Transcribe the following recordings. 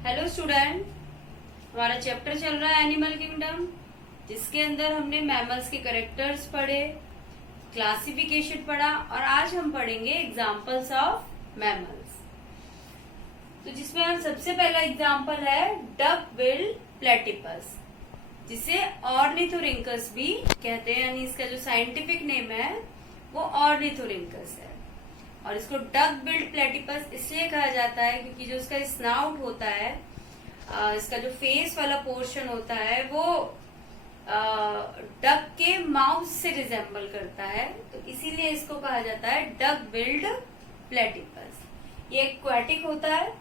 Hello student, हमारा chapter चल रहा है एनिमल किंगडम, जिसके अंदर हमने मैमल्स के कैरेक्टर्स पढ़े, क्लासिफिकेशन पढ़ा और आज हम पढ़ेंगे एग्जांपल्स ऑफ मैमल्स। तो जिसमें हम सबसे पहला एग्जांपल है डक बिल्ड प्लेटिपस, जिसे ऑर्निथोरिंकस भी कहते हैं, यानी इसका जो साइंटिफिक नेम है वो ऑर्निथोरिंकस है। और इसको डक बिल्ड प्लेटिपस इसलिए कहा जाता है क्योंकि जो इसका स्नाउट होता है, इसका जो फेस वाला पोर्शन होता है वो डक के माउथ से रिजेंबल करता है, तो इसीलिए इसको कहा जाता है डक बिल्ड प्लेटिपस। ये एक्वाटिक होता है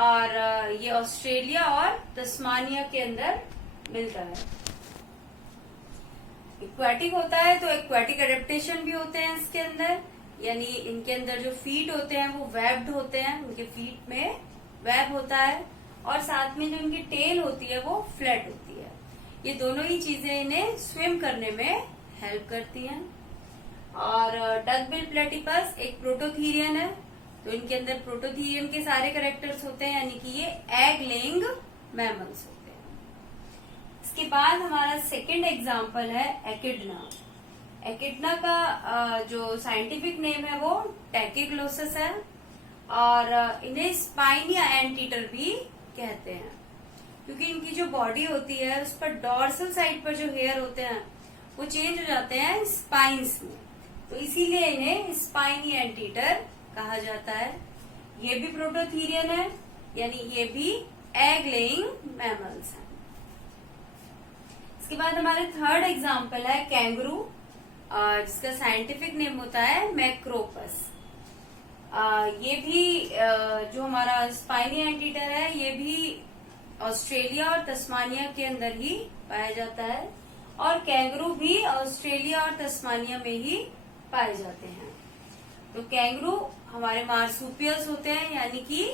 और ये ऑस्ट्रेलिया और तस्मानिया के अंदर मिलता है। एक्वाटिक होता है तो एक्वाटिक एडेप्टेशन भी होते हैं इसके अंदर, यानी इनके अंदर जो फीट होते हैं वो वेब्ड होते हैं, उनके फीट में वेब होता है और साथ में जो इनकी टेल होती है वो फ्लैट होती है। ये दोनों ही चीजें इन्हें स्विम करने में हेल्प करती हैं। और डक बिल्ड प्लेटिपस एक प्रोटोथीरियन है, तो इनके अंदर प्रोटोथीरियन के सारे कैरेक्टर्स होते हैं, यानी कि ये एग लेइंग मैमल्स होते हैं। इसके बाद हमारा सेकेंड एग्जाम्पल है एकिडना। एकिडना का जो साइंटिफिक नेम है वो टैकीग्लोसस है और इन्हें स्पाइन या एंटीटर भी कहते हैं, क्योंकि इनकी जो बॉडी होती है उस पर डॉर्सल साइड पर जो हेयर होते हैं वो चेंज हो जाते हैं स्पाइन्स में, तो इसीलिए इन्हें स्पाइनी एंटीटर कहा जाता है। ये भी प्रोटोथीरियन है, यानी ये भी एग लेइंग मैमल्स हैं। इसके बाद हमारे थर्ड एग्जाम्पल है कैंगरू, जिसका साइंटिफिक नेम होता है मैक्रोपस। ये भी जो हमारा स्पाइनी एंटीटर है ये भी ऑस्ट्रेलिया और तस्मानिया के अंदर ही पाया जाता है और कैंगरू भी ऑस्ट्रेलिया और तस्मानिया में ही पाए जाते हैं। तो कैंगरू हमारे मार्सुपियल्स होते हैं, यानी कि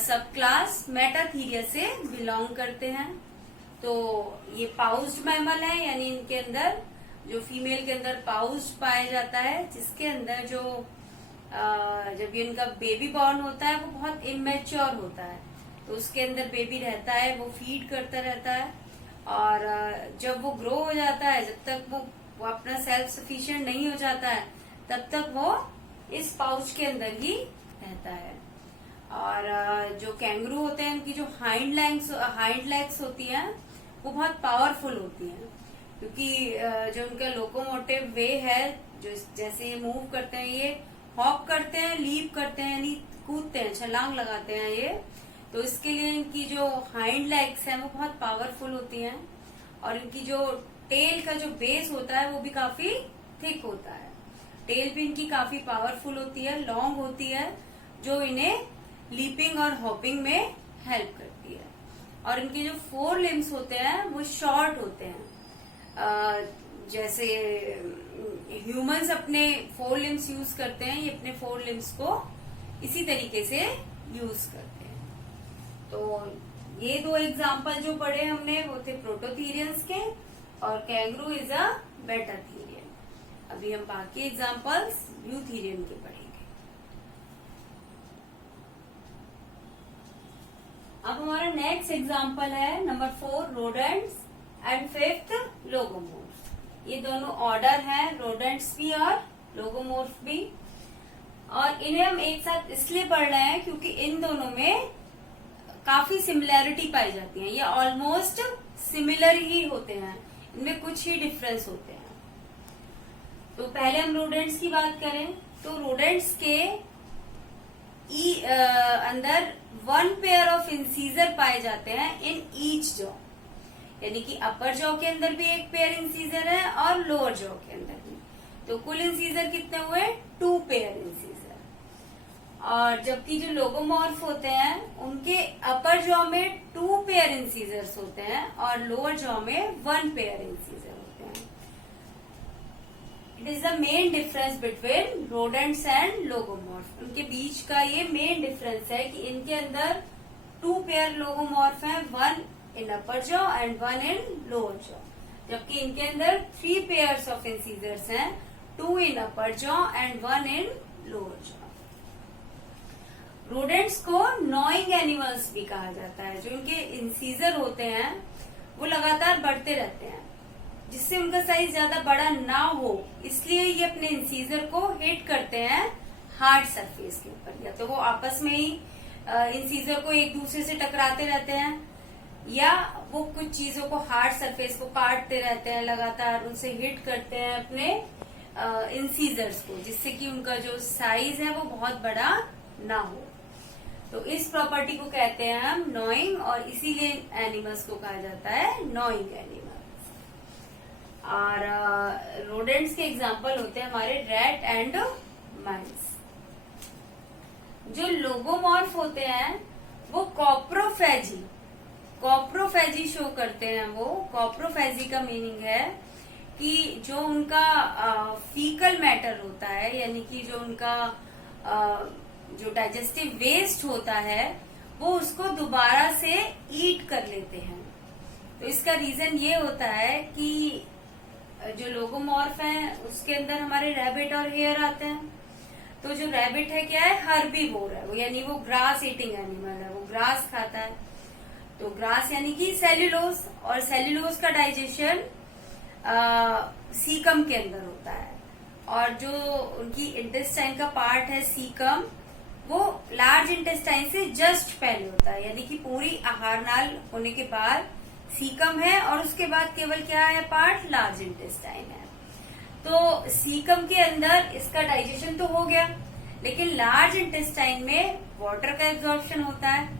सब क्लास मेटाथीरिया से बिलोंग करते हैं। तो ये पाउज्ड मैमल है, यानी इनके अंदर जो फीमेल के अंदर पाउच पाया जाता है, जिसके अंदर जो जब ये इनका बेबी बॉर्न होता है वो बहुत इमेच्योर होता है, तो उसके अंदर बेबी रहता है, वो फीड करता रहता है और जब वो ग्रो हो जाता है, जब तक वो अपना सेल्फ सफिशिएंट नहीं हो जाता है तब तक वो इस पाउच के अंदर ही रहता है। और जो कैंगरू होते हैं उनकी जो हाइंड लेग्स होती हैं वो बहुत पावरफुल होती हैं, क्योंकि जो उनका लोकोमोटिव वे है, जो जैसे ये मूव करते हैं, ये हॉप करते हैं, लीप करते हैं, यानी कूदते हैं, छलांग लगाते हैं ये, तो इसके लिए इनकी जो हाइंड लेग्स हैं वो बहुत पावरफुल होती हैं और इनकी जो टेल का जो बेस होता है वो भी काफी थिक होता है। टेल भी इनकी काफी पावरफुल होती है, लॉन्ग होती है, जो इन्हें लीपिंग और हॉपिंग में हेल्प करती है। और इनके जो फोर लिम्स होते हैं वो शॉर्ट होते हैं, जैसे ह्यूमंस अपने फोर लिम्स यूज करते हैं, ये अपने फोर लिम्स को इसी तरीके से यूज करते हैं। तो ये दो एग्जाम्पल जो पढ़े हमने वो थे प्रोटोथीरियंस के, और कैंगरू इज अ मेटाथीरियन। अभी हम बाकी एग्जाम्पल्स यूथीरियन के पढ़ेंगे। अब हमारा नेक्स्ट एग्जाम्पल है नंबर 4 रोडेंट्स एंड 5th लोगोमोर्फ। ये दोनों ऑर्डर है, रोडेंट्स भी और लोगोमोर्फ भी, और इन्हें हम एक साथ इसलिए पढ़ रहे हैं क्योंकि इन दोनों में काफी सिमिलैरिटी पाई जाती है, ये ऑलमोस्ट सिमिलर ही होते हैं, इनमें कुछ ही डिफरेंस होते हैं। तो पहले हम रोडेंट्स की बात करें तो रोडेंट्स के अंदर 1 पेयर ऑफ इंसीजर पाए जाते हैं इन ईच जॉ, यानी कि अपर जॉ के अंदर भी एक पेयर इंसीजर है और लोअर जॉ के अंदर भी। तो कुल इंसीजर कितने हुए? 2 पेयर इंसीजर। और जबकि जो लोगोमॉर्फ होते हैं उनके अपर जॉ में 2 पेयर इंसीजर्स होते हैं और लोअर जॉ में 1 पेयर इंसीजर होते हैं। It is the main difference between rodents and lagomorph. उनके बीच का ये मेन डिफरेंस है कि इनके अंदर 2 पेयर लोगोमॉर्फ हैं, 1 in upper jaw and 1 in lower jaw, जबकि इनके अंदर 3 pairs of incisors हैं, 2 in upper jaw and 1 in lower jaw। Rodents को नॉइंग एनिमल्स भी कहा जाता है। जो उनके इंसीजर होते हैं वो लगातार बढ़ते रहते हैं, जिससे उनका साइज ज्यादा बड़ा ना हो, इसलिए ये अपने इंसीजर को हिट करते हैं हार्ड सरफेस के ऊपर। या तो वो आपस में ही इंसीजर को एक दूसरे से टकराते रहते हैं, या वो कुछ चीजों को हार्ड सरफेस को काटते रहते हैं, लगातार उनसे हिट करते हैं अपने इंसीजर्स को, जिससे कि उनका जो साइज है वो बहुत बड़ा ना हो। तो इस प्रॉपर्टी को कहते हैं हम नॉइंग, और इसीलिए एनिमल्स को कहा जाता है नॉइंग एनिमल्स। और रोडेंट्स के एग्जांपल होते हैं हमारे रैट एंड माइस। जो लोगोमॉर्फ होते हैं वो कॉप्रोफेजी शो करते हैं। वो कॉप्रोफेजी का मीनिंग है कि जो उनका फीकल मैटर होता है, यानी कि जो उनका जो डाइजेस्टिव वेस्ट होता है वो उसको दोबारा से ईट कर लेते हैं। तो इसका रीजन ये होता है कि जो लोगोमॉर्फ हैं उसके अंदर हमारे रैबिट और हेयर आते हैं। तो जो रैबिट है क्या है, हर्बीवोर है वो, यानी वो ग्रास ईटिंग एनिमल है, वो ग्रास खाता है। तो ग्रास यानी कि सेल्यूलोज, और सेल्यूलोज का डाइजेशन सीकम के अंदर होता है। और जो उनकी इंटेस्टाइन का पार्ट है सीकम, वो लार्ज इंटेस्टाइन से जस्ट पहले होता है, यानी कि पूरी आहार नाल होने के बाद सीकम है, और उसके बाद केवल क्या है पार्ट, लार्ज इंटेस्टाइन है। तो सीकम के अंदर इसका डाइजेशन तो हो गया, लेकिन लार्ज इंटेस्टाइन में वाटर का एब्जॉर्प्शन होता है।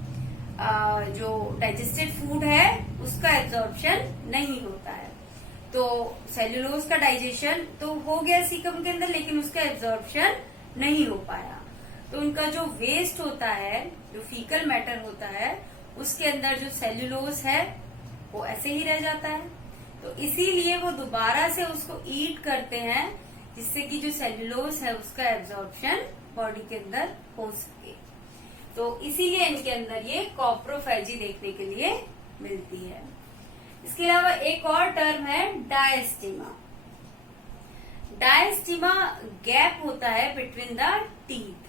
जो डाइजेस्टेड फूड है उसका एब्जॉर्प्शन नहीं होता है। तो सेल्यूलोज का डाइजेशन तो हो गया सीकम के अंदर, लेकिन उसका एब्जॉर्प्शन नहीं हो पाया। तो उनका जो वेस्ट होता है, जो फीकल मैटर होता है, उसके अंदर जो सेल्यूलोज है वो ऐसे ही रह जाता है। तो इसीलिए वो दोबारा से उसको ईट करते हैं, जिससे कि जो सेल्यूलोज है उसका एब्जॉर्प्शन बॉडी के अंदर हो सके। तो इसीलिए इनके अंदर ये कॉप्रोफेजी देखने के लिए मिलती है। इसके अलावा एक और टर्म है डायस्टीमा। डायस्टीमा गैप होता है बिटवीन द टीथ।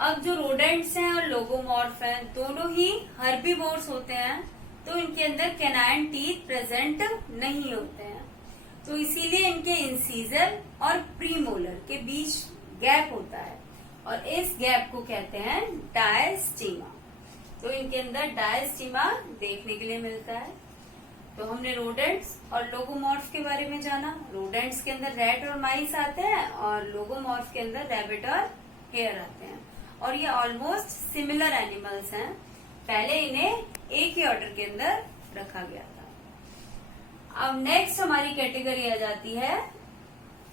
अब जो रोडेंट्स हैं और लोगोमॉर्फ हैं दोनों ही हर्बीवोर्स होते हैं, तो इनके अंदर कैनाइन टीथ प्रेजेंट नहीं होते हैं। तो इसीलिए इनके इंसीजर और प्रीमोलर के बीच गैप होता है, और इस गैप को कहते हैं डायस्टीमा। तो इनके अंदर डायस्टीमा देखने के लिए मिलता है। तो हमने रोडेंट्स और लोगोमॉर्फ के बारे में जाना। रोडेंट्स के अंदर रैट और माइस आते हैं, और लोगोमॉर्फ के अंदर रैबिट और हेयर आते हैं, और ये ऑलमोस्ट सिमिलर एनिमल्स हैं। पहले इन्हें एक ही ऑर्डर के अंदर रखा गया था। अब नेक्स्ट हमारी कैटेगरी आ जाती है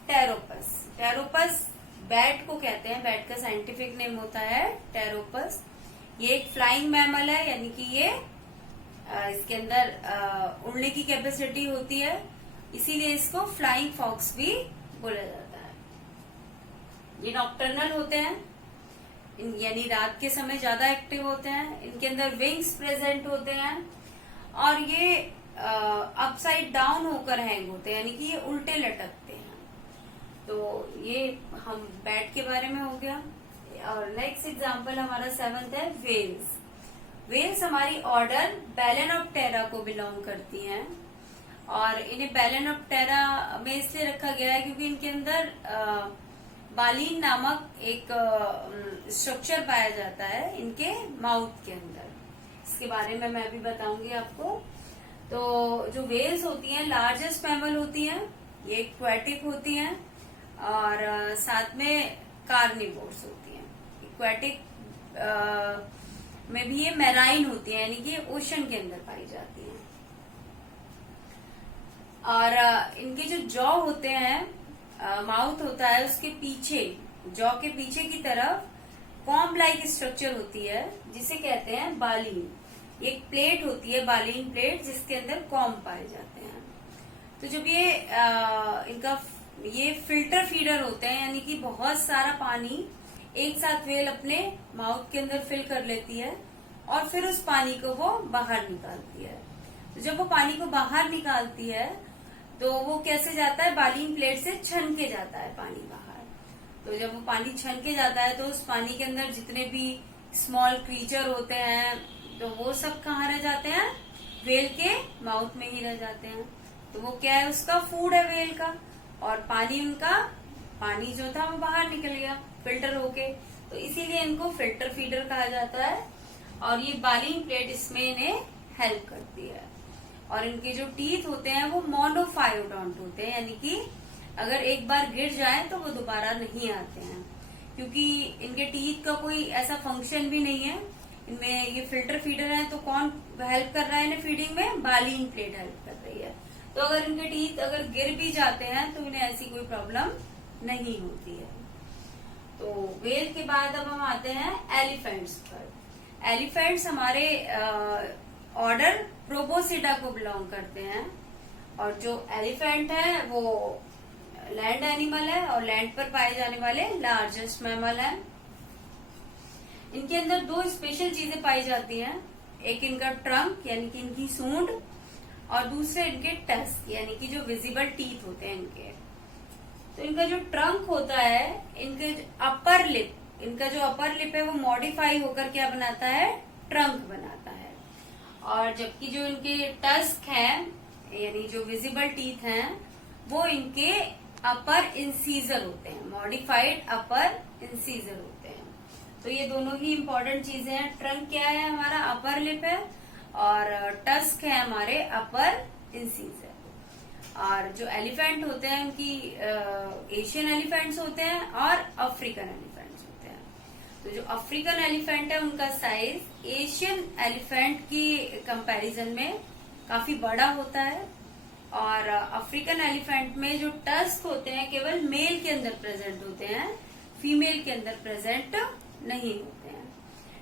टेरोपस। टेरोपस बैट को कहते हैं, बैट का साइंटिफिक नेम होता है टेरोपस। ये एक फ्लाइंग मैमल है, यानी कि ये इसके अंदर उड़ने की कैपेसिटी होती है, इसीलिए इसको फ्लाइंग फॉक्स भी बोला जाता है। ये नॉक्टर्नल होते हैं, यानी रात के समय ज्यादा एक्टिव होते हैं। इनके अंदर विंग्स प्रेजेंट होते हैं, और ये अपसाइड डाउन होकर हैंग होते हैं, यानी कि ये उल्टे लटकते हैं। तो ये हम बैट के बारे में हो गया। और नेक्स्ट एग्जांपल हमारा 7th है वेल्स। वेल्स हमारी ऑर्डर बैलेनोप्टेरा को बिलोंग करती हैं, और इन्हें बैलेनोप्टेरा में इसलिए रखा गया है क्योंकि इनके अंदर बालीन नामक एक स्ट्रक्चर पाया जाता है इनके माउथ के अंदर। इसके बारे में मैं भी बताऊंगी आपको। तो जो वेल्स होती हैं लार्जेस्ट मैमल होती हैं, ये एक्वेटिक होती हैं, और साथ में कार्निवोर्स होती हैं। एक्वेटिक में भी ये मैराइन होती है, यानी कि ओशन के अंदर पाई जाती है। और इनके जो जॉ होते हैं, माउथ होता है, उसके पीछे, जॉ के पीछे की तरफ कॉम्ब लाइक स्ट्रक्चर होती है, जिसे कहते हैं बालीन। एक प्लेट होती है, बालीन प्लेट, जिसके अंदर कॉम्ब पाए जाते हैं। तो जब ये इनका ये फिल्टर फीडर होते हैं, यानी कि बहुत सारा पानी एक साथ वेल अपने माउथ के अंदर फिल कर लेती है, और फिर उस पानी को वो बाहर निकालती है। तो जब वो पानी को बाहर निकालती है तो वो कैसे जाता है, बालीन प्लेट से छन के जाता है पानी बाहर। तो जब वो पानी छन के जाता है तो उस पानी के अंदर जितने भी स्मॉल क्रीचर होते हैं, तो वो सब कहाँ रह जाते हैं, व्हेल के माउथ में ही रह जाते हैं। तो वो क्या है, उसका फूड है व्हेल का, और पानी जो था वो बाहर निकल गया फिल्टर होके, तो इसीलिए इनको फिल्टर फीडर कहा जाता है। और ये बालिंग प्लेट इसमें इन्हें हेल्प करती है। और इनके जो टीथ होते हैं वो मोनोफायोडोंट होते हैं, यानी कि अगर एक बार गिर जाए तो वो दोबारा नहीं आते हैं, क्योंकि इनके टीथ का कोई ऐसा फंक्शन भी नहीं है। इनमें ये फिल्टर फीडर है, तो कौन हेल्प कर रहा है इन्हें फीडिंग में, बालिंग प्लेट हेल्प कर रही है। तो अगर इनके टीथ अगर गिर भी जाते हैं तो इन्हें ऐसी कोई प्रॉब्लम नहीं होती है। तो व्हेल के बाद अब हम आते हैं एलिफेंट्स पर। एलिफेंट्स हमारे ऑर्डर प्रोबोसिडा को बिलोंग करते हैं, और जो एलिफेंट है वो लैंड एनिमल है और लैंड पर पाए जाने वाले लार्जेस्ट मैमल है। इनके अंदर दो स्पेशल चीजें पाई जाती हैं, एक इनका ट्रंक यानी कि इनकी सूंड, और दूसरे इनके टस्क यानी कि जो विजिबल टीथ होते हैं इनके। तो इनका जो ट्रंक होता है, इनके अपर लिप, इनका जो अपर लिप है वो मॉडिफाई होकर क्या बनाता है, ट्रंक बनाता है। और जबकि जो इनके टस्क हैं यानी जो विजिबल टीथ हैं वो इनके अपर इंसीजर होते हैं, मॉडिफाइड अपर इंसीजर होते हैं। तो ये दोनों ही इंपॉर्टेंट चीजें हैं। ट्रंक क्या है, हमारा अपर लिप है, और टस्क है हमारे अपर इंसीजर। और जो एलिफेंट होते हैं उनकी एशियन एलिफेंट्स होते हैं और अफ्रीकन एलिफेंट्स होते हैं। तो जो अफ्रीकन एलिफेंट है उनका साइज एशियन एलिफेंट की कंपैरिजन में काफी बड़ा होता है, और अफ्रीकन एलिफेंट में जो टस्क होते हैं केवल मेल के अंदर प्रेजेंट होते हैं, फीमेल के अंदर प्रेजेंट नहीं होते हैं।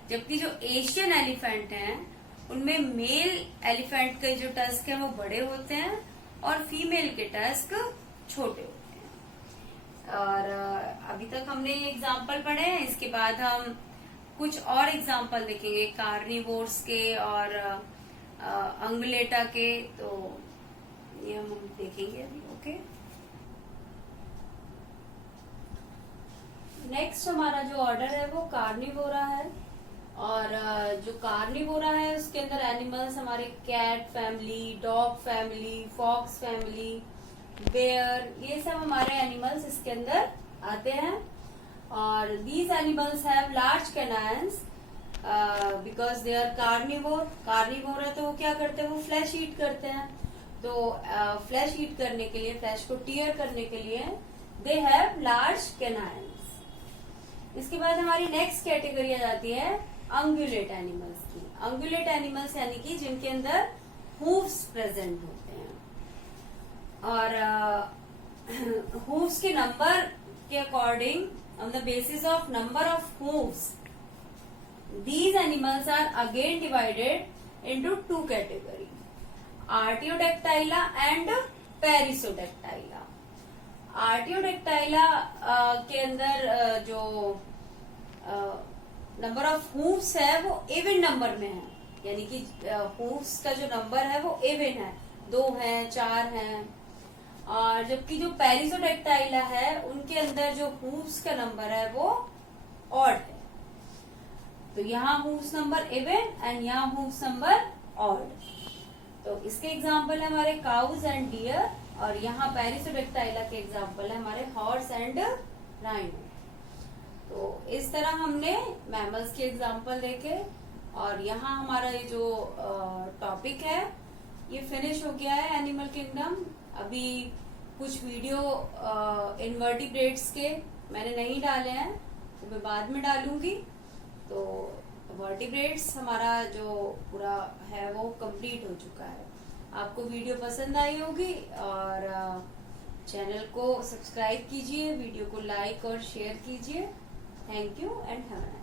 जबकि जो एशियन एलिफेंट हैं उनमें मेल एलिफेंट के जो टस्क है वो बड़े होते हैं और फीमेल के टस्क छोटे होते हैं। और अभी तक हमने एग्जाम्पल पढ़े हैं, इसके बाद हम कुछ और एग्जाम्पल देखेंगे कार्निवोर्स के और अंगुलेटा के, तो ये हम देखेंगे अभी। ओके, नेक्स्ट हमारा जो ऑर्डर है वो कार्निवोरा है, और जो कार्निवोरा है उसके अंदर एनिमल्स हमारे cat family, dog family, fox family, bear, ये सब हमारे एनिमल्स इसके अंदर आते हैं। और these animals have large canines because they are carnivore. Carnivore है तो वो क्या करते हैं, वो फ्लैश ईट करते हैं। तो फ्लैश ईट करने के लिए, फ्लैश को टीयर करने के लिए दे हैव लार्ज कैनाइन्स। इसके बाद हमारी नेक्स्ट कैटेगरी आ जाती है अंगुलेट एनिमल्स की। अंगुलेट एनिमल्स यानी कि जिनके अंदर हूव्स प्रेजेंट होते हैं, और हूव्स के नंबर के according on the basis of number of hooves these animals are again divided into two categories, Artiodactyla and Perissodactyla। Artiodactyla के अंदर जो नंबर ऑफ हूव्स है वो इवन नंबर में है, यानी कि हूव्स का जो नंबर है वो इवन है, 2 हैं, 4 हैं। और जबकि जो पेरिसोडेक्टाइला है उनके अंदर जो हूव्स का नंबर है वो ऑड है। तो यहाँ हूव्स नंबर इवन एंड यहाँ हूव्स नंबर ऑड। तो इसके एग्जाम्पल है हमारे काउज एंड डियर, और यहाँ पेरिसोडेक्टाइला के एग्जाम्पल है हमारे हॉर्स एंड राइनो। तो इस तरह हमने मैमल्स के एग्जाम्पल देखे, और यहाँ हमारा ये जो टॉपिक है ये फिनिश हो गया है एनिमल किंगडम। अभी कुछ वीडियो इनवर्टिब्रेट्स के मैंने नहीं डाले हैं, तो मैं बाद में डालूंगी। तो वर्टिब्रेट्स हमारा जो पूरा है वो कंप्लीट हो चुका है। आपको वीडियो पसंद आई होगी, और चैनल को सब्सक्राइब कीजिए, वीडियो को लाइक और शेयर कीजिए। Thank you and have a nice day.